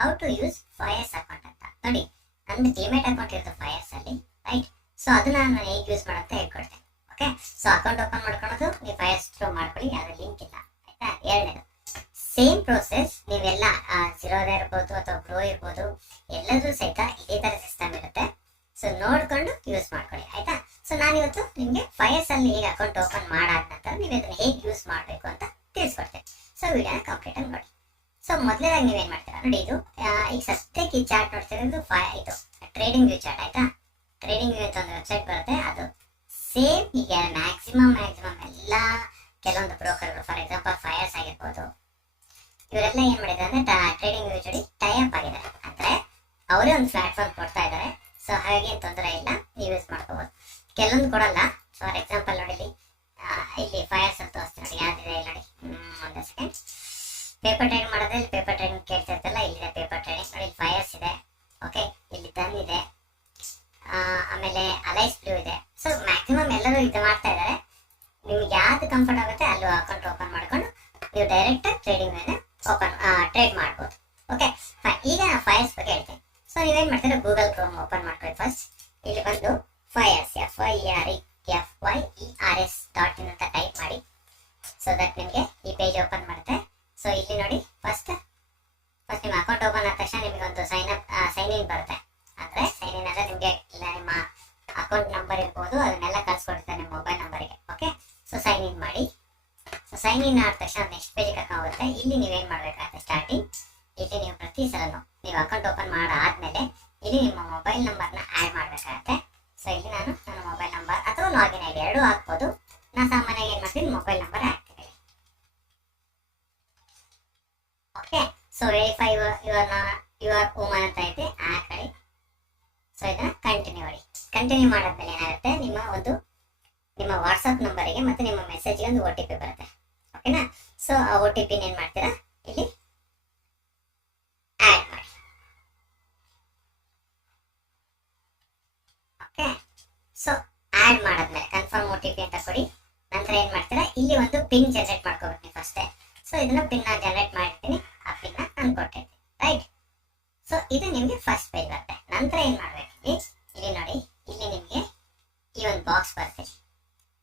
How to use Fyers account ಅಂತ ನೋಡಿ. ನಂದು ಡಿಮ್ಯಾಟ್ ಅಕೌಂಟ್ ಇರುತ್ತೆ ಫೈರ್ಸ್ ಅಲ್ಲಿ, ರೈಟ್. ಸೊ ಅದನ್ನ ನಾನು ಹೇಗೆ ಯೂಸ್ ಮಾಡೋಂತ ಹೇಳ್ಕೊಡ್ತೇನೆ. ಓಕೆ, ಸೊ ಅಕೌಂಟ್ ಓಪನ್ ಮಾಡ್ಕೊಳ್ಳೋದು ನೀವು ಫೈರ್ಸ್ ಥ್ರೂ ಮಾಡ್ಕೊಳ್ಳಿ, ಅದು ಲಿಂಕ್ ಇಲ್ಲ ಆಯ್ತಾ. ಎರಡನೇದು ಸೇಮ್ ಪ್ರೋಸೆಸ್ ನೀವೆಲ್ಲ ಜಿರೋದ ಇರ್ಬೋದು ಅಥವಾ ಗ್ರೋ ಇರ್ಬೋದು, ಎಲ್ಲದೂ ಸಹಿತ ಇದೇ ತರ ಸಿಸ್ಟಮ್ ಇರುತ್ತೆ. ಸೊ ನೋಡ್ಕೊಂಡು ಯೂಸ್ ಮಾಡ್ಕೊಳ್ಳಿ ಆಯ್ತಾ. ಸೊ ನಾನಿವತ್ತು ನಿಮಗೆ ಫೈರ್ಸ್ ಅಲ್ಲಿ ಹೇಗೆ ಅಕೌಂಟ್ ಓಪನ್ ಮಾಡಾದ ನಂತರ ನೀವು ಅದನ್ನ ಹೇಗೆ ಯೂಸ್ ಮಾಡಬೇಕು ಅಂತ ತಿಳಿಸ್ಕೊಡ್ತೇನೆ. ಸೊ ವಿಡಿಯೋನ ಕಂಪ್ಲೀಟ್ ಆಗಿ ನೋಡಿ. ಸೊ ಮೊದಲೇದಾಗಿ ನೀವೇನ್ ಮಾಡ್ತೀರಾ ನೋಡಿ, ಇದು ಈಗ ಸದ್ಯಕ್ಕೆ ಈ ಚಾರ್ಟ್ ನೋಡ್ತಿರೋದು ಇದು ಟ್ರೇಡಿಂಗ್ ವ್ಯೂ ಚಾರ್ಟ್ ಆಯ್ತಾ. ಟ್ರೇಡಿಂಗ್ ವ್ಯೂ ಅಂತ ಒಂದು ವೆಬ್ಸೈಟ್ ಬರುತ್ತೆ, ಅದು ಸೇಮ್ ಈಗ ಮ್ಯಾಕ್ಸಿಮಮ್ ಎಲ್ಲ ಕೆಲವೊಂದು ಬ್ರೋಕರ್ಗಳು, ಫಾರ್ ಎಕ್ಸಾಂಪಲ್ ಫೈರ್ಸ್ ಆಗಿರ್ಬೋದು, ಇವರೆಲ್ಲ ಏನ್ ಮಾಡಿದ್ದಾರೆ ಅಂದ್ರೆ ಟ್ರೇಡಿಂಗ್ ವ್ಯೂ ಜೊತೆ ಟೈ ಅಪ್ ಆಗಿದ್ದಾರೆ, ಅಂದ್ರೆ ಅವರೇ ಒಂದು ಪ್ಲಾಟ್ಫಾರ್ಮ್ ಕೊಡ್ತಾ ಇದ್ದಾರೆ. ಸೊ ಹಾಗೆ ಏನು ತೊಂದರೆ ಇಲ್ಲ, ನೀವು ಯೂಸ್ ಮಾಡ್ಕೋಬಹುದು. ಕೆಲವೊಂದು ಕೊಡಲ್ಲ. ಫಾರ್ ಎಕ್ಸಾಂಪಲ್ ನೋಡಿ ಇಲ್ಲಿ ಫೈರ್ಸ್ ಅಂತ ತೋರಿಸ್ತೀನಿ ನೋಡಿ, ಯಾವ್ದಿದೆ ಇಲ್ಲಿ ನೋಡಿ. ಒಂದು ಸೆಕೆಂಡ್. ಪೇಪರ್ ಟ್ರೇಡಿಂಗ್ ಮಾಡೋದ್ರೆ ಇಲ್ಲಿ ಪೇಪರ್ ಟ್ರೇಡಿಂಗ್ ಕೇಳ್ತಿರ್ತಲ್ಲ, ಇಲ್ಲಿದೆ ಪೇಪರ್ ಟ್ರೇಡಿಂಗ್ ನೋಡಿ. ಫೈರ್ಸ್ ಇದೆ, ಓಕೆ, ಇಲ್ಲಿ ಡನ್ ಇದೆ, ಆಮೇಲೆ ಅಲೈಸ್ ಬ್ಲೂ ಇದೆ. ಸೊ ಮ್ಯಾಕ್ಸಿಮಮ್ ಎಲ್ಲರೂ ಇದು ಮಾಡ್ತಾ ಇದ್ದಾರೆ. ನಿಮ್ಗೆ ಯಾವ್ದು ಕಂಫರ್ಟ್ ಆಗುತ್ತೆ ಅಲ್ಲಿ ಅಕೌಂಟ್ ಓಪನ್ ಮಾಡ್ಕೊಂಡು ನೀವು ಡೈರೆಕ್ಟ್ ಟ್ರೇಡಿಂಗ್ ಮೇಲೆ ಟ್ರೇಡ್ ಮಾಡ್ಬೋದು. ಓಕೆ, ಈಗ ಫೈರ್ಸ್ ಬಗ್ಗೆ ಹೇಳ್ತೀನಿ. ಸೊ ನೀವೇನ್ ಮಾಡ್ತೀರಾ, ಗೂಗಲ್ ಕ್ರೋಮ್ ಓಪನ್ ಮಾಡ್ಕೊಳ್ಳಿ ಫಸ್ಟ್. ಇಲ್ಲಿ ಬಂದು ಫೈರ್ಸ್ FIRES.in ಅಂತ ಟೈಪ್ ಮಾಡಿ. ಸೊ ದಟ್ ನಿಮಗೆ ಈ ಪೇಜ್ ಓಪನ್ ಮಾಡುತ್ತೆ. ಸೊ ಇಲ್ಲಿ ನೋಡಿ, ಫಸ್ಟ್ ನಿಮ್ಮ ಅಕೌಂಟ್ ಓಪನ್ ಆದ ತಕ್ಷಣ ನಿಮಗೆ ಒಂದು ಸೈನ್ ಇನ್ ಬರುತ್ತೆ. ಅಂದ್ರೆ ಸೈನ್ ಇನ್ ಅಂದ್ರೆ ನಿಮಗೆ ನಿಮ್ಮ ಅಕೌಂಟ್ ನಂಬರ್ ಇರ್ಬೋದು, ಅದನ್ನೆಲ್ಲ ಕಳ್ಸಿಕೊಡ್ತಾರೆ ನಿಮ್ಮ ಮೊಬೈಲ್ ನಂಬರ್ಗೆ. ಓಕೆ, ಸೊ ಸೈನ್ ಇನ್ ಮಾಡಿ. ಸೊ ಸೈನ್ ಇನ್ ಆದ ತಕ್ಷಣ ನೆಕ್ಸ್ಟ್ ಪೇಜ್ ಕರ್ಕೊಂಡು ಹೋಗುತ್ತೆ. ಇಲ್ಲಿ ನೀವೇನ್ ಮಾಡ್ಬೇಕಾಗುತ್ತೆ, ಸ್ಟಾರ್ಟಿಂಗ್ ಇಲ್ಲಿ ನೀವು ಪ್ರತಿ ಸಲನು ನೀವು ಅಕೌಂಟ್ ಓಪನ್ ಮಾಡಾದ್ಮೇಲೆ ಇಲ್ಲಿ ನಿಮ್ಮ ಮೊಬೈಲ್ ನಂಬರ್ನ ಆ್ಯಡ್ ಮಾಡಬೇಕಾಗತ್ತೆ. ಸೊ ಇಲ್ಲಿ ನಾನು ನನ್ನ ಮೊಬೈಲ್ ನಂಬರ್ ಅಥವಾ ಲಾಗಿನ್ ಐಡಿ ಎರಡೂ ಹಾಕ್ಬೋದು. ನಾನು ಸಾಮಾನ್ಯವಾಗಿ ಏನು ಮಾಡ್ತೀನಿ, ಮೊಬೈಲ್ ನಂಬರ್ ಹಾಕ್ತೀನಿ. Okay, so verify your woman ಅಂತ ಐತೆ ಆ ಕಡೆ. ಸೊ ಇದನ್ನ ಕಂಟಿನ್ಯೂ ಮಾಡಿ. ಕಂಟಿನ್ಯೂ ಮಾಡಾದ್ಮೇಲೆ ಏನಾಗುತ್ತೆ, ನಿಮ್ಮ ವಾಟ್ಸಪ್ ನಂಬರಿಗೆ ಮತ್ತೆ ನಿಮ್ಮ ಮೆಸೇಜ್ಗೆ ಒಂದು OTP ಬರುತ್ತೆ. ಓಕೆನಾ. ಸೊ ಆ OTP ಏನ್ ಮಾಡ್ತೀರಾ, ಇಲ್ಲಿ ಆಡ್ ಮಾಡಿ. ಓಕೆ, ಸೊ ಆಡ್ ಮಾಡಾದ್ಮೇಲೆ ಕನ್ಫರ್ಮ್ OTP ಅಂತ ಕೊಡಿ. ನಂತರ ಏನ್ ಮಾಡ್ತೀರಾ, ಇಲ್ಲಿ ಒಂದು ಪಿನ್ ಜನರೇಟ್ ಮಾಡ್ಕೋಬೇಕು ನೀವು ಫಸ್ಟೇ. ಸೊ ಇದನ್ನ ಪಿನ್ ಜನರೇಟ್ ಮಾಡಿರ್ತೀನಿ, ಆ ಪಿನ್ ನಾನು ಕೊಟ್ಟಿರ್ತೀನಿ, ರೈಟ್. ಸೊ ಇದು ನಿಮ್ಗೆ ಫಸ್ಟ್ ಪೇಜ್ ಬರುತ್ತೆ. ನಂತರ ಏನ್ ಮಾಡ್ಬೇಕು, ಇಲ್ಲಿ ನೋಡಿ, ಇಲ್ಲಿ ನಿಮ್ಗೆ ಈ ಒಂದು ಬಾಕ್ಸ್ ಬರುತ್ತೆ.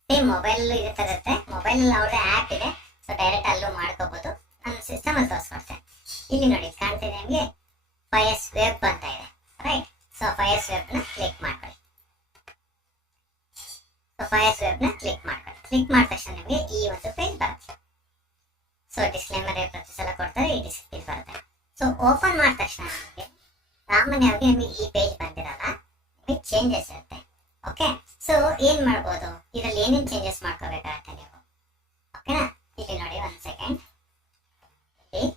ಸೇಮ್ ಮೊಬೈಲ್ ಇದೇ ತರ ಇರುತ್ತೆ. ಮೊಬೈಲ್ ಅವ್ರದೇ ಆ್ಯಪ್ ಇದೆ, ಸೊ ಡೈರೆಕ್ಟ್ ಅಲ್ಲೂ ಮಾಡ್ಕೋಬಹುದು. ನಾನು ಸಿಸ್ಟಮ್ ಅಲ್ಲಿ ತೋರಿಸ್ಕೊಡ್ತೇನೆ. ಇಲ್ಲಿ ನೋಡಿ ಕಾಣ್ತಿದೆ ನಿಮಗೆ ಫೈರ್ಸ್ ವೆಬ್ ಅಂತ ಇದೆ, ರೈಟ್. ಸೊ ಫೈರ್ಸ್ ವೆಬ್ ನ ಕ್ಲಿಕ್ ಮಾಡ್ಕೊಳ್ಳಿ. ಸೊ ಫೈರ್ಸ್ ವೆಬ್ ನ ಕ್ಲಿಕ್ ಮಾಡ್ಕೊಳ್ಳಿ. ಕ್ಲಿಕ್ ಮಾಡಿದ ತಕ್ಷಣ ನಿಮಗೆ ಈ ಒಂದು ಪೇಜ್ ಬರುತ್ತೆ. ಸೊ ಡಿಸ್ಕ್ಲೇಮರ್ ಪ್ರತಿ ಸಲ ಕೊಡ್ತಾರೆ, ಈ ಡಿಸ್ಪ್ಲೇ ಬರುತ್ತೆ. ಸೊ ಓಪನ್ ಮಾಡಿದ ತಕ್ಷಣ ನಿಮಗೆ ಸಾಮಾನ್ಯವಾಗಿ ನಿಮಗೆ ಈ ಪೇಜ್ ಬಂದಿರಲ್ಲ, ನಿಮಗೆ ಚೇಂಜಸ್ ಇರುತ್ತೆ. ಓಕೆ, ಸೊ ಏನ್ ಮಾಡ್ಬೋದು, ಇದರಲ್ಲಿ ಏನೇನು ಚೇಂಜಸ್ ಮಾಡ್ಕೋಬೇಕಾಗತ್ತೆ ನೀವು. ಓಕೆನಾ. ಇಲ್ಲಿ ನೋಡಿ ಒಂದು ಸೆಕೆಂಡ್, ಇಲ್ಲಿ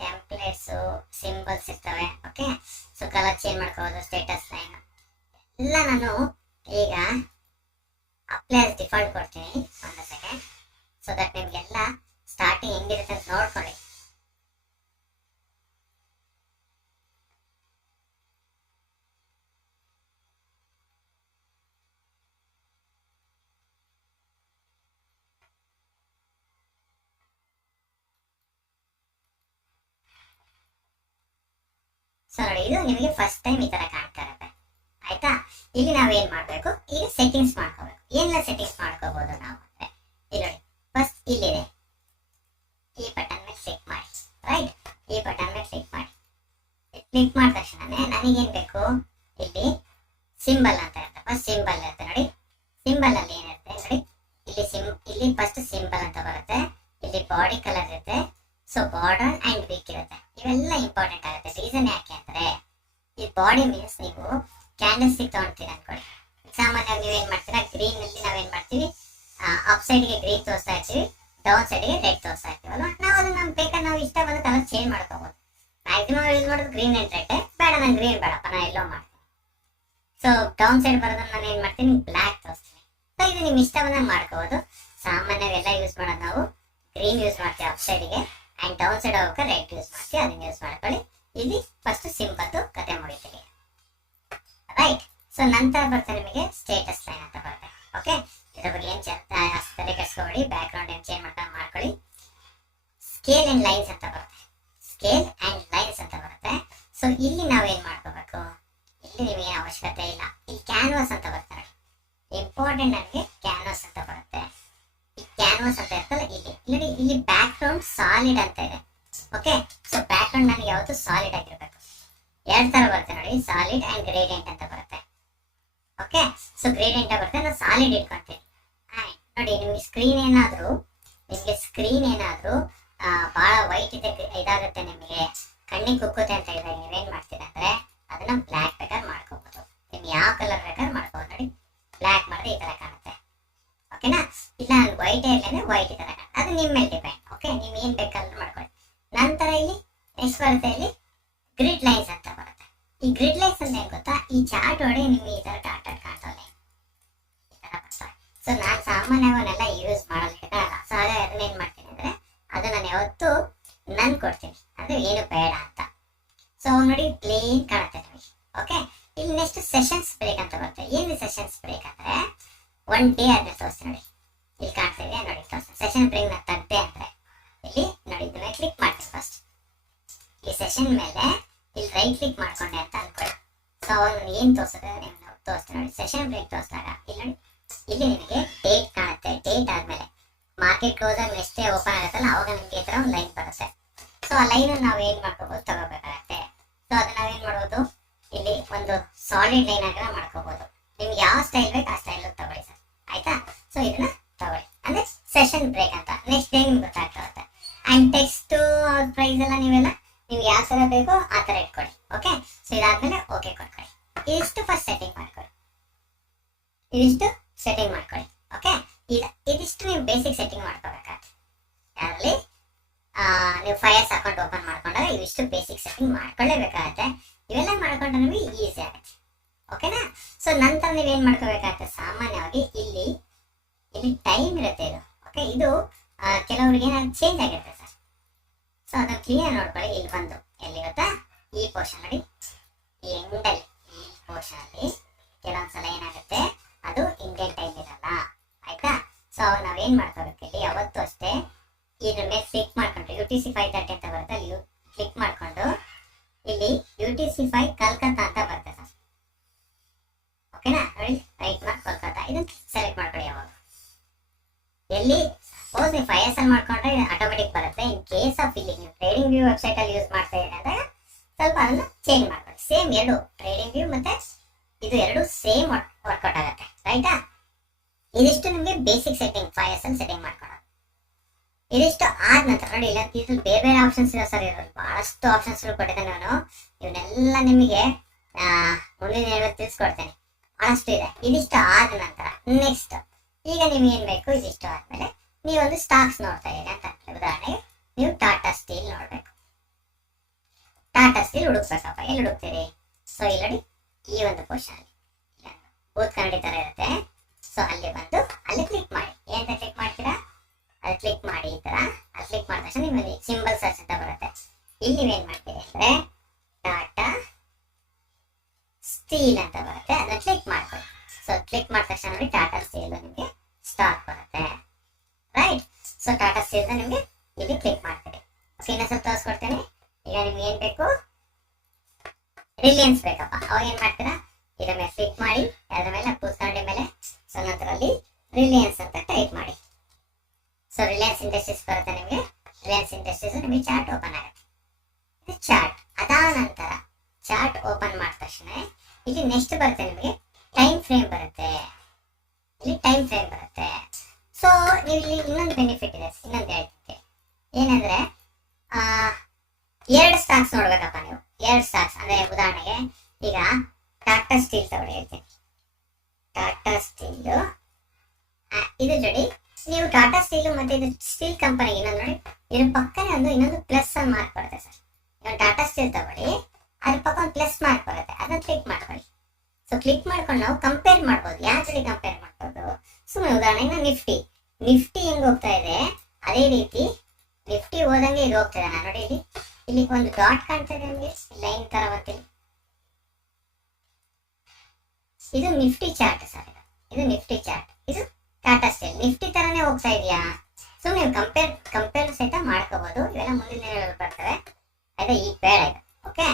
ಟೆಂಪ್ಲೇಟ್ಸ್ ಸಿಂಬಲ್ಸ್ ಇರ್ತವೆ. ಓಕೆ, ಸೊ ಕಲರ್ ಚೇಂಜ್ ಮಾಡ್ಕೋಬಹುದು, ಸ್ಟೇಟಸ್ ಲೈನ್ ಎಲ್ಲ ನಾನು ಈಗ ಅಪ್ಲೈ ಆಸ್ ಡಿಫಾಲ್ಟ್ ಕೊಡ್ತೀನಿ. ಒಂದು ಸೆಕೆಂಡ್, ಸೊ ದಟ್ ನಿಮ್ಗೆಲ್ಲ ಸ್ಟಾರ್ಟಿಂಗ್ ಹೆಂಗಿರುತ್ತೆ ಅಂತ ನೋಡ್ಕೊಳ್ಳಿ. ಸೊ ನೋಡಿ, ಇದು ನಿಮಗೆ ಫಸ್ಟ್ ಟೈಮ್ ಈ ತರ ಕಾಣ್ತಾ ಇರುತ್ತೆ ಆಯ್ತಾ. ಇಲ್ಲಿ ನಾವೇನ್ ಮಾಡ್ಬೇಕು, ಈಗ ಸೆಟ್ಟಿಂಗ್ಸ್ ಮಾಡ್ಕೋಬೇಕು. ಏನೆಲ್ಲ ಸೆಟ್ಟಿಂಗ್ಸ್ ಮಾಡ್ಕೋಬಹುದು ನಾವು ಅಂದ್ರೆ, ಇಲ್ಲಿ ನೋಡಿ ಫಸ್ಟ್ ಇಲ್ಲಿದೆ ಈ ಬಟನ್ ಮೇಲೆ ಕ್ಲಿಕ್ ಮಾಡಿ, ರೈಟ್. ಈ ಬಟನ್ ಮೇಲೆ ಕ್ಲಿಕ್ ಮಾಡಿ. ಕ್ಲಿಕ್ ಮಾಡಿದ ತಕ್ಷಣ ನನಗೇನ್ ಬೇಕು, ಇಲ್ಲಿ ಸಿಂಬಲ್ ಅಂತ ಇರುತ್ತೆ. ಫಸ್ಟ್ ಸಿಂಬಲ್ ಇರುತ್ತೆ ನೋಡಿ. ಸಿಂಬಲ್ ಅಲ್ಲಿ ಏನಿರುತ್ತೆ ನೋಡಿ, ಇಲ್ಲಿ ಫಸ್ಟ್ ಸಿಂಬಲ್ ಅಂತ ಬರುತ್ತೆ. ಇಲ್ಲಿ ಬಾಡಿ ಕಲರ್ ಇರುತ್ತೆ. ಸೊ ಬಾರ್ಡರ್ ಅಂಡ್ ವೀಕ್ ಇರುತ್ತೆ. ಇವೆಲ್ಲ ಇಂಪಾರ್ಟೆಂಟ್ ಆಗುತ್ತೆ. ರೀಸನ್ ಯಾಕೆ ಅಂದ್ರೆ, ಈ ಬಾಡಿ ಮೀನ್ಸ್ ನೀವು ಕ್ಯಾಂಡಲ್ ಸ್ಟಿಕ್ ತಗೊಳ್ತೀರಾ ಅನ್ಕೊಳ್ಳಿ. ಸಾಮಾನ್ಯವಾಗಿ ನೀವೇನ್ ಮಾಡ್ತೀರಾ, ಗ್ರೀನ್ ಅಲ್ಲಿ ನಾವೇನ್ ಮಾಡ್ತೀವಿ, ಅಪ್ ಸೈಡ್ಗೆ ಗ್ರೀನ್ ತೋರಿಸ್ತಾ ಇರ್ತೀವಿ, ಡೌನ್ ಸೈಡ್ಗೆ ರೆಡ್ ತೋರಿಸ್ತಾ ಇರ್ತೀವಲ್ವಾ. ನಾವು ಅದನ್ನ ನಮ್ಗೆ ಬೇಕಾದ್ರೆ ನಾವು ಇಷ್ಟ ಬಂದ ಕಲರ್ ಚೇಂಜ್ ಮಾಡ್ಕೋಬಹುದು. ಮ್ಯಾಕ್ಸಿಮಮ್ ಯೂಸ್ ಮಾಡೋದು ಗ್ರೀನ್ ಅಂಡ್ ರೆಡ್. ಬೇಡ ನಾನು ಗ್ರೀನ್ ಬೇಡಪ್ಪ, ನಾನು ಎಲ್ಲೋ ಮಾಡ್ತೀನಿ. ಸೊ ಡೌನ್ ಸೈಡ್ ಬರೋದನ್ನ ನಾನು ಏನ್ ಮಾಡ್ತೀನಿ, ಬ್ಲ್ಯಾಕ್ ತೋರಿಸ್ತೀನಿ. ಸೊ ಇದು ನಿಮ್ ಇಷ್ಟ ಬಂದಾಗ ಮಾಡ್ಕೋಬಹುದು. ಸಾಮಾನ್ಯವಾಗಿ ಎಲ್ಲ ಯೂಸ್ ಮಾಡೋದು ನಾವು ಗ್ರೀನ್ ಯೂಸ್ ಮಾಡ್ತೀವಿ ಅಪ್ ಸೈಡ್ಗೆ, ಅಂಡ್ ಡೌನ್ ಸೈಡ್ ಹೋಗಕ್ಕೆ ರೆಡ್ ಯೂಸ್ ಮಾಡ್ತೀವಿ, ಅದನ್ನ ಯೂಸ್ ಮಾಡ್ಕೊಳ್ಳಿ. ಇಲ್ಲಿ ಫಸ್ಟ್ ಸಿಂಪಲ್ ಕತೆ ಮುಗಿತೀವಿ, ರೈಟ್. ಸೊ ನಂತರ ಬರ್ತದೆ ನಿಮಗೆ ಸ್ಟೇಟಸ್ ಲೈನ್ ಅಂತ ಬರುತ್ತೆ. ಓಕೆ, ಇದ್ರ ಬಗ್ಗೆ ಏನ್ ತಲೆ ಕೆಡಿಸ್ಕೊಬೇಡಿ, ಬ್ಯಾಕ್ ಗ್ರೌಂಡ್ ಏನ್ ಚೇಂಜ್ ಮಾಡ್ಕೊಳ್ಳಿ. ಸ್ಕೇಲ್ ಅಂಡ್ ಲೈನ್ಸ್ ಅಂತ ಬರುತ್ತೆ. ಸ್ಕೇಲ್ ಅಂಡ್ ಲೈನ್ಸ್ ಅಂತ ಬರುತ್ತೆ. ಸೊ ಇಲ್ಲಿ ನಾವೇನ್ ಮಾಡ್ಕೋಬೇಕು, ಇಲ್ಲಿ ನಿಮಗೆ ಅವಶ್ಯಕತೆ ಇಲ್ಲ, ಇಲ್ಲಿ ಕ್ಯಾನ್ವಾಸ್ ಅಂತ ಬರ್ತಾರೆ, ಇಂಪಾರ್ಟೆಂಟ್ ನನಗೆ ಕ್ಯಾನ್ವಾಸ್ ಅಂತ ಬರುತ್ತೆ. ಈ ಕ್ಯಾನ್ವಾಸ್ ಅಂತ ಇರ್ತಲ್ಲ ಇಲ್ಲಿ ಬ್ಯಾಕ್ ಗ್ರೌಂಡ್ ಸಾಲಿಡ್ ಅಂತ ಇದೆ. ಓಕೆ, ಸೊ ಬ್ಯಾಕ್ ಗ್ರೌಂಡ್ ನನಗೆ ಯಾವತ್ತು ಸಾಲಿಡ್ ಆಗಿರ್ಬೇಕು. ಎರಡು ತರ ಬರುತ್ತೆ ನೋಡಿ, ಸಾಲಿಡ್ ಅಂಡ್ ಗ್ರೇಡಿಯಂಟ್ ಅಂತ ಬರುತ್ತೆ. ಓಕೆ, ಸೊ ಗ್ರೇಡಿಯಂಟ್ ಬರುತ್ತೆ, ನಾನು ಸಾಲಿಡ್ ಇಟ್ಕೊಳ್ತೀನಿ. ನೋಡಿ ನಿಮ್ಗೆ ಸ್ಕ್ರೀನ್ ಏನಾದ್ರು ಬಹಳ ವೈಟ್ ಇದಾಗುತ್ತೆ, ನಿಮಗೆ ಕಣ್ಣಿಗೆ ಕುಕ್ಕುತ್ತೆ ಅಂತ ಹೇಳಿದಾಗ ನೀವೇನ್ ಮಾಡ್ತೀರಾ ಅಂದ್ರೆ ಅದನ್ನ ಬ್ಲ್ಯಾಕ್ ಬೇಕಾದ್ರೆ ಮಾಡ್ಕೋಬಹುದು. ನಿಮ್ಗೆ ಯಾವ ಕಲರ್ ಬೇಕಾದ್ರೆ ಮಾಡ್ಕೋಬಹುದು. ನೋಡಿ ಬ್ಲ್ಯಾಕ್ ಮಾಡಿದ್ರೆ ಈ ತರ ಕಾಣುತ್ತೆ. ಓಕೆನಾ, ಇಲ್ಲ ವೈಟ್ ಇರಲಿ ವೈಟ್ ಈ ತರ ಕಾಣುತ್ತೆ, ಅದು ನಿಮ್ಮ ಮೇಲೆ ಡಿಪೆಂಡ್. ಓಕೆ, ನೀವು ಏನ್ ಬೇಕಾದ್ರೂ ಮಾಡ್ಕೊಳ್ಳಿ. ನಂತರ ಇಲ್ಲಿ ನೆಕ್ಸ್ಟ್ ಬರುತ್ತೆ, ಇಲ್ಲಿ ಗ್ರಿಡ್ ಲೈನ್ಸ್ ಅಂತ ಬರುತ್ತೆ. ಈ ಗ್ರಿಡ್ ಲೈನ್ಸ್ ಅಂತ ಏನ್ ಗೊತ್ತಾ, ಈ ಚಾರ್ಟ್ ಒಳಗೆ ನಿಮ್ಗೆ ಈ ತರ ಡಾಟ್ ಕಾಣ್ತವೆ, ಈ ತರ ಬರ್ತವೆ. ಸೊ ನಾನು ಸಾಮಾನ್ಯವನ್ನೆಲ್ಲ ಯೂಸ್ ಮಾಡಲ್ಲ, ಸೊ ಹಾಗಾಗಿ ಅದನ್ನ ಏನ್ ಮಾಡ್ತೀನಿ ಅಂದ್ರೆ ಅದು ನಾನು ಯಾವತ್ತು ನನ್ ಕೊಡ್ತೀನಿ, ಅಂದ್ರೆ ಏನು ಬೇಡ ಅಂತ. ಸೊ ನೋಡಿ ಪ್ಲೇನ್ ಕಾಣುತ್ತೆ ನಿಮಗೆ. ಓಕೆ, ಇಲ್ಲಿ ನೆಕ್ಸ್ಟ್ ಸೆಷನ್ಸ್ ಬ್ರೇಕ್ ಅಂತ ಬರುತ್ತೆ. ಏನು ಸೆಷನ್ಸ್ ಬ್ರೇಕ್ ಅಂದ್ರೆ 1 ಡೇ ಆದ್ರೆ ತೋರಿಸ್ತೀನಿ ನೋಡಿ, ಇಲ್ಲಿ ಕಾಣ್ತಾ ಇದೆ ನೋಡಿ, ತೋರಿಸ್ತೀನಿ. ಸೆಷನ್ ಬ್ರೇಕ್ ನ ತೆಗ್ದೆ ಅಂದ್ರೆ ಇಲ್ಲಿ ನೋಡಿ, ಇದನ್ನ ಕ್ಲಿಕ್ ಮಾಡ್ತೀನಿ ಫಸ್ಟ್. ಈ ಸೆಷನ್ ಮೇಲೆ ಇಲ್ಲಿ ರೈಟ್ ಕ್ಲಿಕ್ ಮಾಡ್ಕೊಂಡೆ ಅಂತ ಅನ್ಕೊಳ್ಳಿ. ಸೊ ಅವಾಗ ನಾನು ಏನ್ ತೋರಿಸಿದ್ರೆ ನೀವು ತೋರಿಸ್ತೀನಿ ನೋಡಿ, ಸೆಷನ್ ಬ್ರೇಕ್ ತೋರಿಸಿದಾಗ ಇಲ್ಲಿ ನೋಡಿ, ಇಲ್ಲಿ ನಿಮಗೆ ಡೇಟ್ ಕಾಣುತ್ತೆ. ಡೇಟ್ ಆದ್ಮೇಲೆ ಮಾರ್ಕೆಟ್ ಕ್ಲೋಸ್ ಆಗಿ ನೆಕ್ಸ್ಟ್ ಡೇ ಓಪನ್ ಆಗುತ್ತಲ್ಲ, ಅವಾಗ ನಿಮ್ಗೆ ಈ ತರ ಒಂದು ಲೈನ್ ಬರುತ್ತೆ. ಸೊ ಆ ಲೈನ್ ನಾವು ಏನ್ ಮಾಡ್ಕೋಬಹುದು, ತಗೋಬೇಕಾಗತ್ತೆ. ಸೊ ಅದನ್ನ ನಾವೇನ್ ಮಾಡ್ಬೋದು, ಇಲ್ಲಿ ಒಂದು ಸಾಲಿಡ್ ಲೈನ್ ಆಗ ಮಾಡ್ಕೋಬಹುದು. ನಿಮ್ಗೆ ಯಾವ ಸ್ಟೈಲ್ ಬೇಕು ಆ ಸ್ಟೈಲ್ ತಗೊಳ್ಳಿ ಸರ್, ಆಯ್ತಾ. ಸೊ ಇದನ್ನ ತಗೊಳ್ಳಿ, ಅಂದ್ರೆ ಸೆಷನ್ ಬ್ರೇಕ್ ಅಂತ. ನೆಕ್ಸ್ಟ್ ಡೇ ನಿಮ್ಗೆ ಗೊತ್ತಾಗ್ತಾ ಅಂಡ್ ಟೆಕ್ಸ್ಟ್ ಪ್ರೈಸ್ ಎಲ್ಲ ನೀವೆಲ್ಲ ನಿಮ್ಗೆ ಯಾವ ತರ ಬೇಕೋ ಆ ತರ ಇಟ್ಕೊಳ್ಳಿ. ಓಕೆ, ಸೊ ಇದಾದ್ಮೇಲೆ ಓಕೆ ಕೊಟ್ಕೊಳ್ಳಿ. ಇದಿಷ್ಟು ಫಸ್ಟ್ ಸೆಟ್ಟಿಂಗ್ ಮಾಡ್ಕೊಳ್ಳಿ, ಓಕೆ. ಇದಿಷ್ಟು ನೀವು ಬೇಸಿಕ್ ಸೆಟ್ಟಿಂಗ್ ಮಾಡ್ಕೋಬೇಕಾಗುತ್ತೆ. ಯಾರಲ್ಲಿ ನೀವು ಫೈರ್ಸ್ ಅಕೌಂಟ್ ಓಪನ್ ಮಾಡ್ಕೊಂಡಾಗ ಇವಿಷ್ಟು ಬೇಸಿಕ್ ಸೆಟ್ಟಿಂಗ್ ಮಾಡ್ಕೊಳ್ಳೇಬೇಕಾಗತ್ತೆ. ಇವೆಲ್ಲ ಮಾಡ್ಕೊಂಡ್ರೆ ನಿಮಗೆ ಈಸಿ ಆಗುತ್ತೆ. ಓಕೆನಾ, ಸೊ ನಂತರ ನೀವೇನ್ ಮಾಡ್ಕೋಬೇಕಾಗತ್ತೆ, ಸಾಮಾನ್ಯವಾಗಿ ಇಲ್ಲಿ ಟೈಮ್ ಇರುತ್ತೆ ಇದು. ಓಕೆ, ಇದು ಕೆಲವರಿಗೆ ಏನಾದ್ರು ಚೇಂಜ್ ಆಗಿರುತ್ತೆ ಸರ್. ಸೊ ಅದನ್ನ ಕ್ಲಿಯರ್ ನೋಡ್ಕೊಳ್ಳಿ. ಇಲ್ಲಿ ಬಂದು ಎಲ್ಲಿ ಗೊತ್ತಾ, ಈ ಪೋರ್ಷನ್ ನೋಡಿ, ಈ ಎಂಡಲ್ಲಿ ಈ ಪೋರ್ಷನ್ ಅಲ್ಲಿ ಕೆಲವೊಂದ್ಸಲ ಏನಾಗುತ್ತೆ, ಅದು ಇಂಡಿಯನ್ ಟೈಮ್ ಇರಲ್ಲ, ಆಯ್ತಾ. ಸೊ ಅವಾಗ ನಾವೇನ್ ಮಾಡ್ಕೋಬೇಕು, ಇಲ್ಲಿ ಯಾವತ್ತೂ ಅಷ್ಟೇ ಇದ್ರ ಮೇಲೆ ಕ್ಲಿಕ್ ಮಾಡ್ಕೊಂಡು UTC 530 ಅಂತ ಬರುತ್ತೆ, ಅಲ್ಲಿ ಕ್ಲಿಕ್ ಮಾಡ್ಕೊಂಡು ಇಲ್ಲಿ UTC 5 ಕಲ್ಕತ್ತಾ ಅಂತ ಬರುತ್ತೆ ಸರ್. ಓಕೆನಾ, ನೋಡಿ ರೈಟ್ ಮಾರ್ಕ್ ಕೋಲ್ಕತ್ತಾ, ಇದನ್ನ ಸೆಲೆಕ್ಟ್ ಮಾಡ್ಕೊಳ್ಳಿ. ಯಾವಾಗ ಎಲ್ಲಿ ಸಪೋಸ್ ನೀವು 5S ಅಲ್ಲಿ ಮಾಡ್ಕೊಂಡ್ರೆ ಆಟೋಮೆಟಿಕ್ ಬರುತ್ತೆ. ಇನ್ ಕೇಸ್ ಆಫ್ ಇಲ್ಲಿ ನೀವು ಟ್ರೇಡಿಂಗ್ ವ್ಯೂ ವೆಬ್ಸೈಟ್ ಅಲ್ಲಿ ಯೂಸ್ ಮಾಡ್ತಾ ಇದ್ದೀರಿ ಅಂದಾಗ ಸ್ವಲ್ಪ ಅದನ್ನ ಚೇಂಜ್ ಮಾಡ್ಕೊಳ್ಳಿ. ಸೇಮ್ ಎರಡು ಟ್ರೇಡಿಂಗ್ ವ್ಯೂ ಮತ್ತೆ ಇದು ಎರಡು ಸೇಮ್ ವರ್ಕೌಟ್ ಆಗುತ್ತೆ, ರೈಟಾ. ಇದಿಷ್ಟು ನಿಮಗೆ ಬೇಸಿಕ್ ಸೆಟ್ಟಿಂಗ್ 5S ಅಲ್ಲಿ ಸೆಟ್ಟಿಂಗ್ ಮಾಡ್ಕೊಳ್ಳೋದು. ಇದಿಷ್ಟು ಆದ ನಂತರ ನೋಡಿ, ಇಲ್ಲ ಇದ್ರಲ್ಲಿ ಬೇರೆ ಬೇರೆ ಆಪ್ಷನ್ಸ್ ಇದೆ ಸರ್, ಇರೋದು ಬಹಳಷ್ಟು ಆಪ್ಷನ್ಸ್ ಕೊಟ್ಟಿದ್ದೇನೆ ನಾನು. ಇವನ್ನೆಲ್ಲ ನಿಮಗೆ ಮುಂದಿನ ಹೇಳೋದು ತಿಳಿಸ್ಕೊಡ್ತೇನೆ, ಬಹಳಷ್ಟು ಇದೆ. ಇದಿಷ್ಟು ಆದ ನಂತರ ನೆಕ್ಸ್ಟ್ ಈಗ ನೀವು ಏನ್ ಬೇಕು, ಇದಿಷ್ಟು ಆದ್ಮೇಲೆ ನೀವೊಂದು ಸ್ಟಾಕ್ಸ್ ನೋಡ್ತಾ ಇದ್ದೀರಿ ಅಂತ. ಉದಾಹರಣೆಗೆ ನೀವು ಟಾಟಾ ಸ್ಟೀಲ್ ನೋಡ್ಬೇಕು, ಟಾಟಾ ಸ್ಟೀಲ್ ಹುಡುಕ್ಬೇಕಪ್ಪ, ಎಲ್ಲಿ ಹುಡುಕ್ತೀರಿ? ಸೊ ಇಲ್ಲಿ ನೋಡಿ, ಈ ಒಂದು ಪೋರ್ಷನ್ ಅಲ್ಲಿ ಬೂತ್ ಕನ್ನಡಿ ತರ ಇರುತ್ತೆ. ಸೊ ಅಲ್ಲಿ ಬಂದು ಅಲ್ಲಿ ಕ್ಲಿಕ್ ಮಾಡಿ. ಏನಂತ ಕ್ಲಿಕ್ ಮಾಡ್ತೀರಾ, ಅಲ್ಲಿ ಕ್ಲಿಕ್ ಮಾಡಿ, ಈ ತರ ಅಲ್ಲಿ ಕ್ಲಿಕ್ ಮಾಡಿದ ತಕ್ಷಣ ನಿಮಗೆ ಸಿಂಬಲ್ ಸರ್ಚ್ ಅಂತ ಬರುತ್ತೆ. ಇಲ್ಲಿ ನೀವೇನ್ ಮಾಡ್ತೀರಿ ಅಂದ್ರೆ ಟಾಟಾ ಸ್ಟೀಲ್ ಅಂತ ಬರುತ್ತೆ, ಅದನ್ನ ಕ್ಲಿಕ್ ಮಾಡ್ಕೊಳ್ಳಿ. ಸೊ ಕ್ಲಿಕ್ ಮಾಡಿದ ತಕ್ಷಣ ನೋಡಿ ಟಾಟಾ ಸ್ಟೀಲ್ ನಿಮಗೆ ಸ್ಟಾಕ್ ಬರುತ್ತೆ, ರೈಟ್. ಸೊ ಟಾಟಾ ಸ್ಟೀಲ್ ನಿಮಗೆ ಇಲ್ಲಿ ಕ್ಲಿಕ್ ಮಾಡ್ತೀರಿ. ಓಕೆ, ಇನ್ನೊಂದು ಸ್ವಲ್ಪ ತೋರಿಸ್ಕೊಡ್ತೇನೆ. ಈಗ ನಿಮ್ಗೆ ಏನ್ ಬೇಕು, ರಿಲಯನ್ಸ್ ಬೇಕಪ್ಪ, ಅವಾಗ ಏನ್ ಮಾಡ್ತೀರಾ, ಇದರ ಮೇಲೆ ಕ್ಲಿಕ್ ಮಾಡಿ, ಅದರ ಮೇಲೆ ಕೂತ್ಕೊಂಡಿ ಮೇಲೆ. ಸೊ ನಂತರ ಅಲ್ಲಿ ರಿಲಯನ್ಸ್ ಅಂತ ಟೈಪ್ ಮಾಡಿ. ಸೊ ರಿಲಯನ್ಸ್ ಇಂಡಸ್ಟ್ರೀಸ್ ಬರುತ್ತೆ ನಿಮಗೆ. ರಿಲಯನ್ಸ್ ಇಂಡಸ್ಟ್ರೀಸ್ ನಿಮಗೆ ಚಾರ್ಟ್ ಓಪನ್ ಆಗುತ್ತೆ, ಇದು ಚಾರ್ಟ್. ಅದಾದ ನಂತರ ಚಾರ್ಟ್ ಓಪನ್ ಮಾಡಿದ ತಕ್ಷಣ ಇಲ್ಲಿ ನೆಕ್ಸ್ಟ್ ಬರುತ್ತೆ ನಿಮಗೆ ಟೈಮ್ ಫ್ರೇಮ್ ಬರುತ್ತೆ, ಇಲ್ಲಿ ಟೈಮ್ ಫ್ರೇಮ್ ಬರುತ್ತೆ. ಸೊ ನೀವು ಇಲ್ಲಿ ಇನ್ನೊಂದು ಬೆನಿಫಿಟ್ ಇದೆ, ಇನ್ನೊಂದು ಹೇಳ್ತೀನಿ ಏನಂದ್ರೆ, 2 ಸ್ಟಾಕ್ಸ್ ನೋಡ್ಬೇಕಪ್ಪ ನೀವು. 2 ಸ್ಟಾಕ್ಸ್ ಅಂದ್ರೆ ಉದಾಹರಣೆಗೆ ಈಗ ಟಾಟಾ ಸ್ಟೀಲ್ ತಗೊಳ್ಳಿ ಹೇಳ್ತೀನಿ. ಟಾಟಾ ಸ್ಟೀಲ್ ಇದು ಜೋಡಿ, ನೀವು ಟಾಟಾ ಸ್ಟೀಲ್ ಮತ್ತೆ ಇದು ಸ್ಟೀಲ್ ಕಂಪನಿ ಇನ್ನೊಂದು ನೋಡಿ, ಇದ್ರ ಪಕ್ಕನೇ ಇನ್ನೊಂದು ಪ್ಲಸ್ ಒಂದು ಮಾರ್ಕ್ ಬರುತ್ತೆ ಸರ್. ನೀವು ಟಾಟಾ ಸ್ಟೀಲ್ ತಗೊಳ್ಳಿ, ಅದ್ರ ಪಕ್ಕ ಒಂದು ಪ್ಲಸ್ ಮಾರ್ಕ್ ಬರುತ್ತೆ, ಅದನ್ನ ಕ್ಲಿಕ್ ಮಾಡ್ಕೊಳ್ಳಿ. ಸೊ ಕ್ಲಿಕ್ ಮಾಡ್ಕೊಂಡು ನಾವು ಕಂಪೇರ್ ಮಾಡ್ಬೋದು. ಯಾವ ಜೊತೆ ಕಂಪೇರ್ ಮಾಡ್ಬೋದು, ಸುಮ್ಮನೆ ಉದಾಹರಣೆಗೆ ನಿಫ್ಟಿ ಹೆಂಗ್ ಹೋಗ್ತಾ ಇದೆ ಅದೇ ರೀತಿ ನಿಫ್ಟಿ ಹೋದಂಗೆ ಇದು ಹೋಗ್ತಾ ಇದೆ. ನೋಡಿ ಇಲ್ಲಿ ಒಂದು ಡಾಟ್ ಕಾಣ್ತಾ ಇದೆ ನಿಮಗೆ, ಲೈನ್ ತರ ಬರ್ತೀನಿ. ಇದು ನಿಫ್ಟಿ ಚಾರ್ಟ್ ಸರ್, ಇದು ನಿಫ್ಟಿ ಚಾರ್ಟ್, ಇದು ಟಾಟಾ ಸ್ಟೀಲ್ ನಿಫ್ಟಿ ತರನೇ ಹೋಗ್ತಾ ಇದೆಯಾ. ಸೊ ನೀವು ಕಂಪೇರ್ ಸಹಿತ ಮಾಡ್ಕೋಬಹುದು. ಇವೆಲ್ಲ ಮುಂದಿನ ಬರ್ತವೆ, ಆಯ್ತಾ. ಈಗ ಬೇಡ ಇದು. ಓಕೆ,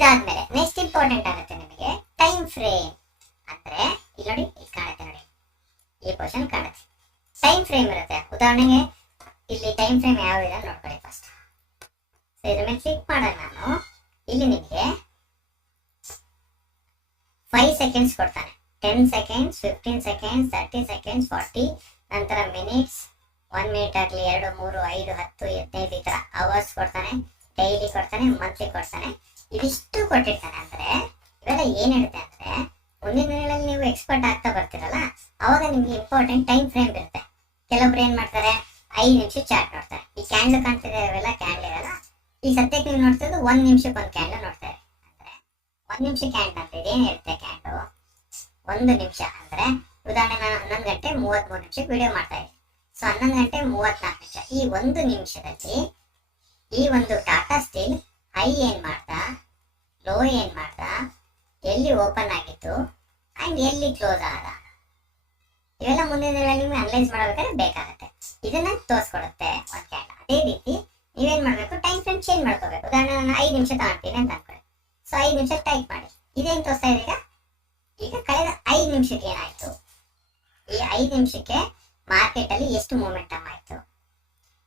ಇದಾದ್ಮೇಲೆ ನೆಕ್ಸ್ಟ್ ಇಂಪಾರ್ಟೆಂಟ್ ಆಗುತ್ತೆ ನಿಮಗೆ ಟೈಮ್ ಫ್ರೇಮ್. ಅಂದ್ರೆ ಇಲ್ಲಿ ನೋಡಿ, ಇಲ್ಲಿ ಕಾಣುತ್ತೆ ನೋಡಿ, ಈ ಪೋರ್ಷನ್ ಕಾಣುತ್ತೆ. ಟೈಮ್ ಫ್ರೇಮ್ ಇರುತ್ತೆ. ಉದಾಹರಣೆಗೆ ಇಲ್ಲಿ ಟೈಮ್ ಫ್ರೇಮ್ ಯಾವ ಇದೆ ನೋಡ್ಕೊಳ್ಳಿ ಫಸ್ಟ್. ಸೊ ಇದ್ರ ಮೇಲೆ ಕ್ಲಿಕ್ ಮಾಡಿದಾಗ ನಾನು ಇಲ್ಲಿ ನಿಮಗೆ 5 ಸೆಕೆಂಡ್ಸ್ ಕೊಡ್ತಾನೆ. 10 ಸೆಕೆಂಡ್ಸ್, 15 ಸೆಕೆಂಡ್ಸ್, 30 ಸೆಕೆಂಡ್ಸ್, 40, ನಂತರ ಮಿನಿಟ್ಸ್, 1 ಮಿನಿಟ್ ಆಗಲಿ, 2, 3, 5, 10, 15 ಈ ಥರ ಅವರ್ಸ್ ಕೊಡ್ತಾನೆ, ಡೈಲಿ ಕೊಡ್ತಾನೆ, ಮಂತ್ಲಿ ಕೊಡ್ತಾನೆ. ಇದಿಷ್ಟು ಕೊಟ್ಟಿರ್ತಾನೆ. ಅಂದರೆ ಇವೆಲ್ಲ ಏನು ಹೇಳುತ್ತೆ ಅಂದರೆ ಮುಂದಿನ ದಿನಗಳಲ್ಲಿ ನೀವು ಎಕ್ಸ್ಪರ್ಟ್ ಆಗ್ತಾ ಬರ್ತೀರಲ್ಲ, ಅವಾಗ ನಿಮಗೆ ಇಂಪಾರ್ಟೆಂಟ್ ಟೈಮ್ ಫ್ರೇಮ್ ಇರುತ್ತೆ. ಕೆಲವೊಬ್ರು ಏನು ಮಾಡ್ತಾರೆ, 5 ನಿಮಿಷ ಚಾಟ್ ನೋಡ್ತಾರೆ. ಈ ಕ್ಯಾಂಡ್ಲ್ ಕಾಣ್ತಿದೆ, ಅವೆಲ್ಲ ಕ್ಯಾಂಡ್ಲ್ ಇರಲ್ಲ. ಈ ಸದ್ಯಕ್ಕೆ ನೀವು ನೋಡ್ತಿರೋದು 1 ನಿಮಿಷಕ್ಕೆ ಒಂದು ಕ್ಯಾಂಡ್ಲ್ ನೋಡ್ತಾರೆ. ಅಂದರೆ 1 ನಿಮಿಷ ಕ್ಯಾಂಡ್ಲ್ ಅಂತ ಇದೇನು ಇರುತ್ತೆ ಕ್ಯಾಂಡು, 1 ನಿಮಿಷ ಅಂದರೆ ಉದಾಹರಣೆ ನಾನು 11 ಗಂಟೆ 33 ನಿಮಿಷಕ್ಕೆ ವಿಡಿಯೋ ಮಾಡ್ತಾ ಇದ್ದೀನಿ. ಸೊ 11 ಗಂಟೆ 34 ನಿಮಿಷ, ಈ 1 ನಿಮಿಷದಲ್ಲಿ ಈ ಒಂದು ಟಾಟಾ ಸ್ಟೀಲ್ ಹೈ ಏನು ಮಾಡ್ದ, ಲೋ ಏನು ಮಾಡ್ದ, ಎಲ್ಲಿ ಓಪನ್ ಆಗಿತ್ತು ಆ್ಯಂಡ್ ಎಲ್ಲಿ ಕ್ಲೋಸ್ ಆದ, ಇವೆಲ್ಲ ಮುಂದಿನ ದಿನಗಳಲ್ಲಿ ನೀವು ಅನಲೈಸ್ ಮಾಡಬೇಕಾದ್ರೆ ಬೇಕಾಗುತ್ತೆ. ಇದನ್ನ ತೋರಿಸ್ಕೊಡುತ್ತೆ ಒಂದು ಕ್ಯಾಂಡಲ್. ಅದೇ ರೀತಿ ನೀವೇನು ಮಾಡಬೇಕು, ಟೈಮ್ ಫ್ರೇಮ್ ಚೇಂಜ್ ಮಾಡ್ಕೋಬೇಕು. ಉದಾಹರಣೆ ನಾನು 5 ನಿಮಿಷ ತಗೊಳ್ತೀನಿ ಅಂತ ಅನ್ಕೊಳ್ಳಿ. ಸೊ 5 ನಿಮಿಷ ಟೈಪ್ ಮಾಡಿ. ಇದೇನು ತೋರಿಸ್ತಾ ಇದೆ ಈಗ ಕಳೆದ 5 ನಿಮಿಷಕ್ಕೆ ಏನಾಯಿತು, ಈ 5 ನಿಮಿಷಕ್ಕೆ ಮಾರ್ಕೆಟಲ್ಲಿ ಎಷ್ಟು ಮೂಮೆಂಟಮ್ ಆಯಿತು,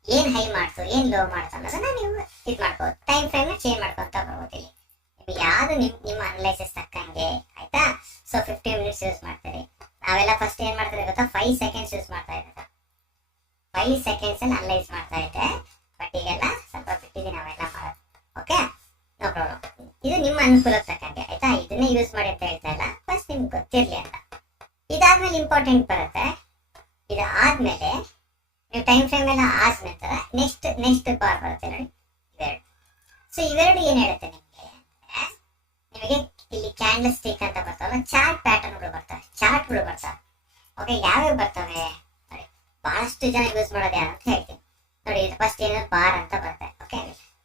ಏನು ಹೈ ಮಾಡ್ತು, ಏನು ಲೋ ಮಾಡ್ತು ಅನ್ನೋದನ್ನ ನೀವು ಇದು ಮಾಡ್ಬೋದು. ಟೈಮ್ ಫ್ರೇಮ್ನ ಚೇಂಜ್ ಮಾಡ್ಕೊತ ಬರ್ಬೋದು. ಇಲ್ಲಿ ನಿಮ್ಗೆ ಯಾವುದು ನಿಮ್ಮ ಅನಲೈಸಿಸ್ ತಕ್ಕಂಗೆ ಆಯ್ತಾ. ಸೊ 15 ಮಿನಿಟ್ಸ್ ಯೂಸ್ ಮಾಡ್ತೀರಿ. ನಾವೆಲ್ಲ ಫಸ್ಟ್ ಏನು ಮಾಡ್ತೀವಿ ಗೊತ್ತಾ, 5 ಸೆಕೆಂಡ್ಸ್ ಯೂಸ್ ಮಾಡ್ತಾ ಇದ್ದೆ. 5 ಸೆಕೆಂಡ್ಸಲ್ಲಿ ಅನಲೈಸ್ ಮಾಡ್ತಾ ಇದ್ದೆ. ಬಟ್ ಈಗೆಲ್ಲ ಸ್ವಲ್ಪ ಬಿಟ್ಟಿದ್ದೀನಿ ನಾವೆಲ್ಲ ಮಾಡೋದು. Okay, no problem. ಇದು ನಿಮ್ಮ ಅನುಕೂಲಕ್ಕೆ ತಕ್ಕಂಗೆ ಆಯ್ತಾ. ಇದನ್ನೇ ಯೂಸ್ ಮಾಡಿ ಅಂತ ಹೇಳ್ತಾ ಇಲ್ಲ, ಫಸ್ಟ್ ನಿಮ್ಗೆ ಗೊತ್ತಿರಲಿ ಅಂತ. ಇದಾದ್ಮೇಲೆ ಇಂಪಾರ್ಟೆಂಟ್ ಬರುತ್ತೆ. ಇದಾದ್ಮೇಲೆ ನೀವು ಟೈಮ್ ಫ್ರೇಮ್ ಎಲ್ಲ ಆದ ನಂತರ ನೆಕ್ಸ್ಟ್ ಬಾರ್ ಬರುತ್ತೆ ನೋಡಿ, ಇವೆರಡು. ಸೊ ಇವೆರಡು ಏನು ಹೇಳುತ್ತೆ ನಿಮಗೆ, ನಿಮಗೆ ಇಲ್ಲಿ ಕ್ಯಾಂಡಲ್ ಸ್ಟಿಕ್ ಅಂತ ಬರ್ತಾವಲ್ಲ, ಚಾರ್ಟ್ ಪ್ಯಾಟರ್ನ್ಗಳು ಬರ್ತವೆ, ಚಾರ್ಟ್ಗಳು ಬರ್ತವೆ. ಓಕೆ, ಯಾವ್ಯಾವ ಬರ್ತವೆ ನೋಡಿ, ಬಹಳಷ್ಟು ಜನ ಯೂಸ್ ಮಾಡೋದು ಯಾರು ಅಂತ ಹೇಳ್ತೀನಿ ನೋಡಿ. ಇದು ಫಸ್ಟ್ ಏನೋ ಬಾರ್ ಅಂತ ಬರುತ್ತೆ. ಓಕೆ,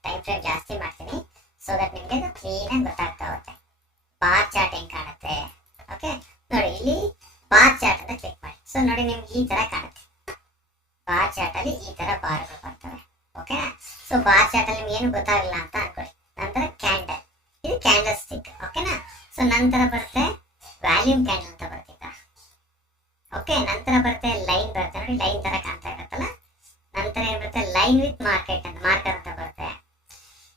ಟೈಮ್ ಫ್ರೇಮ್ ಜಾಸ್ತಿ ಮಾಡ್ತೀನಿ ಸೊ ದಟ್ ನಿಮಗೆ ಅದು ಕ್ಲೀನಾಗಿ ಗೊತ್ತಾಗ್ತಾ ಹೋಗುತ್ತೆ. ಬಾರ್ ಚಾರ್ಟ್ ಹೆಂಗೆ ಕಾಣುತ್ತೆ. ಓಕೆ ನೋಡಿ, ಇಲ್ಲಿ ಬಾರ್ ಚಾರ್ಟ್ ಅಂತ ಕ್ಲಿಕ್ ಮಾಡಿ. ಸೊ ನೋಡಿ, ನಿಮ್ಗೆ ಈ ತರ ಕಾಣುತ್ತೆ. ಬಾರ್ ಚಾರ್ಟ್ ಅಲ್ಲಿ ಈ ತರ ಬಾರ್ಗಳು ಬರ್ತವೆ. ಓಕೆ, ಸೊ ಬಾರ್ ಚಾರ್ಟ್ ಅಲ್ಲಿ ನಿಮ್ಗೆ ಏನು ಗೊತ್ತಾಗಲ್ಲ ಅಂತ ಅನ್ಕೊಳ್ಳಿ. ನಂತರ ಕ್ಯಾಂಡಲ್, ಇದು ಕ್ಯಾಂಡಲ್ ಸ್ಟಿಕ್. ಓಕೆನಾ. ಸೊ ನಂತರ ಬರುತ್ತೆ ವ್ಯಾಲ್ಯೂಮ್ ಕ್ಯಾಂಡಲ್ ಅಂತ ಬರ್ತಿದ್ದ. ಓಕೆ, ನಂತರ ಬರುತ್ತೆ ಲೈನ್ ಬರುತ್ತೆ ನೋಡಿ, ಲೈನ್ ತರ ಕಾಣ್ತಾ ಇರುತ್ತಲ್ಲ. ನಂತರ ಏನ್ ಬರುತ್ತೆ, ಲೈನ್ ವಿತ್ ಮಾರ್ಕೆಟ್ ಅಂತ ಮಾರ್ಕರ್ ಅಂತ ಬರುತ್ತೆ.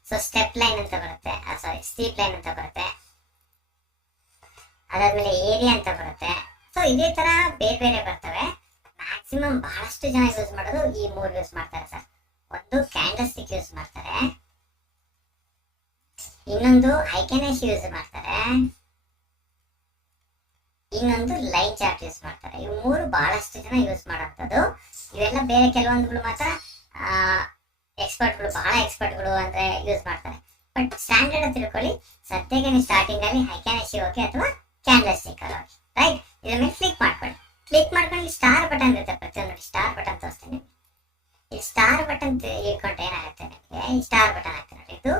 ಸೊ ಸ್ಟೆಪ್ ಲೈನ್ ಅಂತ ಬರುತ್ತೆ, ಸಾರಿ ಸ್ಟೀಪ್ ಲೈನ್ ಅಂತ ಬರುತ್ತೆ. ಅದಾದ್ಮೇಲೆ ಏರಿಯಾ ಅಂತ ಬರುತ್ತೆ. ಸೊ ಇದೇ ತರ ಬೇರೆ ಬೇರೆ ಬರ್ತವೆ. ಮ್ಯಾಕ್ಸಿಮಮ್ ಬಹಳಷ್ಟು ಜನ ಯೂಸ್ ಮಾಡೋದು ಈ 3 ಯೂಸ್ ಮಾಡ್ತಾರೆ ಸರ್. ಒಂದು ಕ್ಯಾಂಡಲ್ ಸ್ಟಿಕ್ ಯೂಸ್ ಮಾಡ್ತಾರೆ, ಇನ್ನೊಂದು ಐಕೆನೆಸ್ ಯೂಸ್ ಮಾಡ್ತಾರೆ, ಇನ್ನೊಂದು ಲೈನ್ ಚಾರ್ಟ್ ಯೂಸ್ ಮಾಡ್ತಾರೆ. ಇವು 3 ಬಹಳಷ್ಟು ಜನ ಯೂಸ್ ಮಾಡೋಂಥದ್ದು. ಇವೆಲ್ಲ ಬೇರೆ ಕೆಲವೊಂದುಗಳು ಮಾತ್ರ ಎಕ್ಸ್ಪರ್ಟ್ಗಳು, ಬಹಳ ಎಕ್ಸ್ಪರ್ಟ್ಗಳು ಅಂದ್ರೆ ಯೂಸ್ ಮಾಡ್ತಾರೆ. ಬಟ್ ಸ್ಟ್ಯಾಂಡರ್ಡ್ ಅಂತ ತಿಳ್ಕೊಳ್ಳಿ. ಸದ್ಯಕ್ಕೆ ನೀವು ಸ್ಟಾರ್ಟಿಂಗ್ ಅಲ್ಲಿ ಐಕೆನೆಸ್ ಹೋಗಿ ಅಥವಾ ಕ್ಯಾಂಡಲ್ ಸ್ಟಿಕ್ ಅಲ್ಲಿ ಹೋಗಿ, ರೈಟ್. ಇದ್ರ ಮೇಲೆ ಕ್ಲಿಕ್ ಮಾಡ್ಕೊಳ್ಳಿ. ಕ್ಲಿಕ್ ಮಾಡ್ಕೊಂಡು ಸ್ಟಾರ್ ಬಟನ್ ಇರುತ್ತೆ, ಪ್ರತಿಯೊಂದು ಸ್ಟಾರ್ ಬಟನ್ ತೋರಿಸ್ತೀನಿ. ಈ ಸ್ಟಾರ್ ಬಟನ್ ಇಟ್ಕೊಂಡ್ರೆ ಏನಾಗುತ್ತೆ ನಿಮಗೆ, ಈ ಸ್ಟಾರ್ ಬಟನ್ ಆಗ್ತದೆ ನೋಡಿ. ಇದು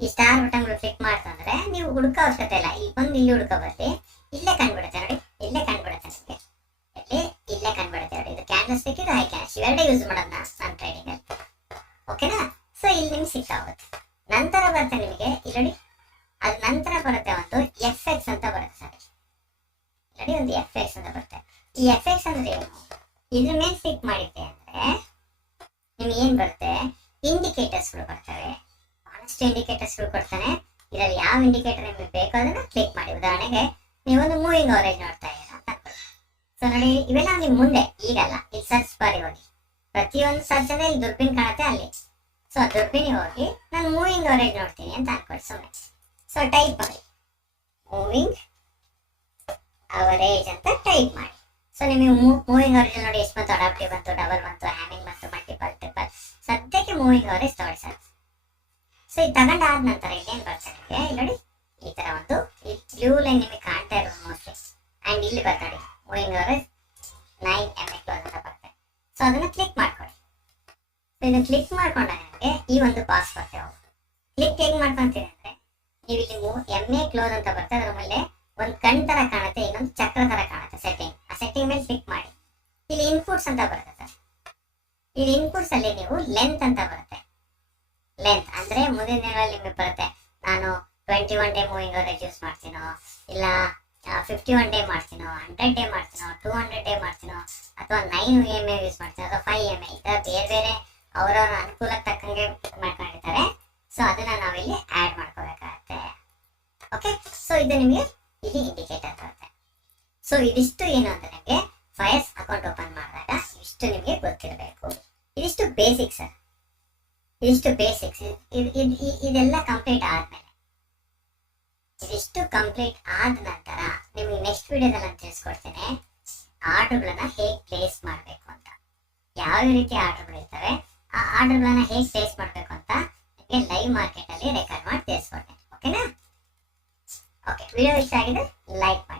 ಈ ಸ್ಟಾರ್ ಬಟನ್ ಕ್ಲಿಕ್ ಮಾಡ್ತಂದ್ರೆ ನೀವು ಹುಡುಕೋ ಅವಶ್ಯಕತೆ ಇಲ್ಲ. ಈಗ ಬಂದು ಇಲ್ಲಿ ಹುಡುಕೋ ಬರ್ತಿ, ಇಲ್ಲೇ ಕಂಡುಬಿಡುತ್ತೆ ನೋಡಿ, ಇಲ್ಲೇ ಕಂಡುಬಿಡುತ್ತೆ ನಿಮಗೆ, ಇಲ್ಲೇ ಕಂಡುಬಿಡುತ್ತೆ ನೋಡಿ. ಇದು ಕ್ಯಾಂಡಲ್ ಸ್ಟಿಕ್, ಇದು ಐಕ್ಯಾನ್ಸ್, ಇವೆರಡೇ ಯೂಸ್ ಮಾಡೋದು ನಾನು ಟ್ರೇಡಿಂಗ್ ಅಲ್ಲಿ. ಓಕೆನಾ. ಸೊ ಇಲ್ಲಿ ನಿಮ್ಗೆ ಸಿಗ್ತಾ ಹೋಗುತ್ತೆ. ನಂತರ ಬರುತ್ತೆ ನಿಮಗೆ ಇಲ್ಲಿ ನೋಡಿ, ಅದ ನಂತರ ಬರುತ್ತೆ ಒಂದು FX ಅಂತ ಬರುತ್ತೆ ಸರ್. ನೋಡಿ, ಒಂದು FX ಅಂತ ಬರುತ್ತೆ. ಈ FX ಅಂದ್ರೆ ಏನು, ಇದ್ರ ಮೇಲೆ ಕ್ಲಿಕ್ ಮಾಡಿದ್ದೆ ಅಂದ್ರೆ ನಿಮ್ಗೆ ಏನ್ ಬರುತ್ತೆ, ಇಂಡಿಕೇಟರ್ಸ್ಗಳು ಬರ್ತವೆ. ಬಹಳಷ್ಟು ಇಂಡಿಕೇಟರ್ಸ್ಗಳು ಕೊಡ್ತಾನೆ. ಇದರಲ್ಲಿ ಯಾವ ಇಂಡಿಕೇಟರ್ ನಿಮಗೆ ಬೇಕೋ ಅದನ್ನ ಕ್ಲಿಕ್ ಮಾಡಿ. ಉದಾಹರಣೆಗೆ ನೀವೊಂದು ಮೂವಿಂಗ್ ಅವರೇಜ್ ನೋಡ್ತಾ ಇದ್ದೀರಾ ಅಂತ ಅನ್ಕೊಳ್ಳಿ. ಸೊ ನೋಡಿ, ಇವೆಲ್ಲ ನಿಮ್ ಮುಂದೆ ಈಗಲ್ಲ, ಇಲ್ಲಿ ಸರ್ಚ್ ಬಾರಿ ಹೋಗಿ, ಪ್ರತಿಯೊಂದು ಸರ್ಚ್ ಅಂದ್ರೆ ಇಲ್ಲಿ ದುರ್ಬಿನ್ ಕಾಣುತ್ತೆ ಅಲ್ಲಿ. ಸೊ ದುರ್ಬಿನಿಗೆ ಹೋಗಿ ನಾನು ಮೂವಿಂಗ್ ಅವರೇಜ್ ನೋಡ್ತೀನಿ ಅಂತ ಅನ್ಕೊಳ್ಳಿ ಸುಮ್ಮನೆ. ಸೊ ಟೈಪ್ ಮಾಡಿ ಮೂವಿಂಗ್ ಅವರೇಜ್ ಅಂತ ಟೈಪ್ ಮಾಡಿ. ಸೊ ನಿಮಗೆ ಮೂವಿಂಗ್ ಅವರೇಜ್ ನೋಡಿ ಎಷ್ಟು ಬಂತು, ಅಡಾಪ್ಟಿವ್ ಬಂತು, ಡಬಲ್ ಬಂತು, ಹ್ಯಾಮಿಂಗ್ ಬಂತು, ಮಲ್ಟಿಪಲ್, ಟ್ರಿಪಲ್. ಸದ್ಯಕ್ಕೆ ಮೂವಿಂಗ್ ಅವರೇಜ್ ತಗೊಳ್ಳಿ ಸರ್. ಸೊ ಇದು ತಗೊಂಡಾದ ನಂತರ ಇಲ್ಲೇನು ಬರ್ತಾರೆ ಇಲ್ಲಿ ನೋಡಿ, ಈ ತರ ಒಂದು ಬ್ಲೂ ಲೈನ್ ನಿಮಗೆ ಕಾಣ್ತಾ ಇರೋದು ಮೋಸ್ಟ್ಲಿ. ಆ್ಯಂಡ್ ಇಲ್ಲಿ ಬರ್ತಾಡಿ ಮೂವಿಂಗ್ ಅವರೇಜ್ 9 MA ಕ್ಲೋಸ್ ಅಂತ ಬರ್ತದೆ. ಸೊ ಅದನ್ನ ಕ್ಲಿಕ್ ಮಾಡ್ಕೊಳ್ಳಿ. ಸೊ ಇದನ್ನ ಕ್ಲಿಕ್ ಮಾಡ್ಕೊಂಡಾಗ ನಿಮಗೆ ಈ ಒಂದು ಬಾಕ್ಸ್ ಬರ್ತೇವೆ. ಕ್ಲಿಕ್ ಹೇಗೆ ಮಾಡ್ಕೊಂತೀರಿ ಅಂದ್ರೆ, ನೀವು ಇಲ್ಲಿ MA ಕ್ಲೋಸ್ ಅಂತ ಬರ್ತದೆ, ಅದ್ರ ಮೇಲೆ ಒಂದು ಕಣ್ ತರ ಕಾಣುತ್ತೆ, ಇನ್ನೊಂದು ಚಕ್ರ ತರ ಕಾಣುತ್ತೆ ಸೆಟ್ಟಿಂಗ್. ಆ ಸೆಟ್ಟಿಂಗ್ ಮೇಲೆ ಕ್ಲಿಕ್ ಮಾಡಿ. ಇಲ್ಲಿ ಇನ್ಪುಟ್ಸ್ ಅಂತ ಬರುತ್ತೆ ಸರ್. ಇಲ್ಲಿ ಇನ್ಪುಟ್ಸ್ ಅಲ್ಲಿ ನೀವು ಲೆಂತ್ ಅಂತ ಬರುತ್ತೆ. ಲೆಂತ್ ಅಂದ್ರೆ ಮುಂದಿನ ದಿನಗಳಲ್ಲಿ ನಿಮಗೆ ಬರುತ್ತೆ, ನಾನು 21 ಡೇ ಮೂವಿಂಗ್ ಅವರೇಜ್ ಯೂಸ್ ಮಾಡ್ತೀನೋ, ಇಲ್ಲ 51 ಡೇ ಮಾಡ್ತೀನೋ, 100 ಡೇ ಮಾಡ್ತೀನೋ, 200 ಡೇ ಮಾಡ್ತೀನೋ, ಅಥವಾ 9 EMA ಯೂಸ್ ಮಾಡ್ತೀನೋ, ಅಥವಾ 5 EMA, ಈ ಥರ ಬೇರೆ ಬೇರೆ ಅವರವರ ಅನುಕೂಲಕ್ಕೆ ತಕ್ಕಂಗೆ ಮಾಡ್ಕೊಂಡಿರ್ತಾರೆ. ಸೊ ಅದನ್ನ ನಾವಿಲ್ಲಿ ಆ್ಯಡ್ ಮಾಡ್ಕೋಬೇಕಾಗತ್ತೆ. ಓಕೆ, ಸೊ ಇದು ನಿಮಗೆ ಇಲ್ಲಿ ಇಂಡಿಕೇಟರ್ ಬರುತ್ತೆ. ಸೊ ಇದಿಷ್ಟು ಏನು ಅಂದ್ರೆ ನಿಮಗೆ ಫೈರ್ಸ್ ಅಕೌಂಟ್ ಓಪನ್ ಮಾಡಿದಾಗ ಇಷ್ಟು ನಿಮಗೆ ಗೊತ್ತಿರಬೇಕು. ಇದಿಷ್ಟು ಬೇಸಿಕ್ಸ್, ಇದಿಷ್ಟು ಬೇಸಿಕ್ಸ್. ಇದೆಲ್ಲ ಕಂಪ್ಲೀಟ್ ಆದ್ಮೇಲೆ, ಇದಿಷ್ಟು ಕಂಪ್ಲೀಟ್ ಆದ ನಂತರ ನಿಮಗೆ ನೆಕ್ಸ್ಟ್ ವಿಡಿಯೋದಲ್ಲಿ ನಾನು ತಿಳಿಸ್ಕೊಡ್ತೇನೆ ಆರ್ಡರ್ಗಳನ್ನ ಹೇಗೆ ಪ್ಲೇಸ್ ಮಾಡಬೇಕು ಅಂತ. ಯಾವ ರೀತಿ ಆರ್ಡರ್ಗಳು ಇರ್ತವೆ, ಆ ಆರ್ಡರ್ಗಳನ್ನ ಹೇಗೆ ಪ್ಲೇಸ್ ಮಾಡಬೇಕು ಅಂತ ನಿಮಗೆ ಲೈವ್ ಮಾರ್ಕೆಟ್ ಅಲ್ಲಿ ರೆಕಾರ್ಡ್ ಮಾಡಿ ತಿಳಿಸ್ಕೊಡ್ತೇನೆ. ಓಕೆನಾ? ಓಕೆ, ವಿಡಿಯೋ ಇಷ್ಟ ಆಗಿದೆ ಲೈಕ್ ಮಾಡಿ.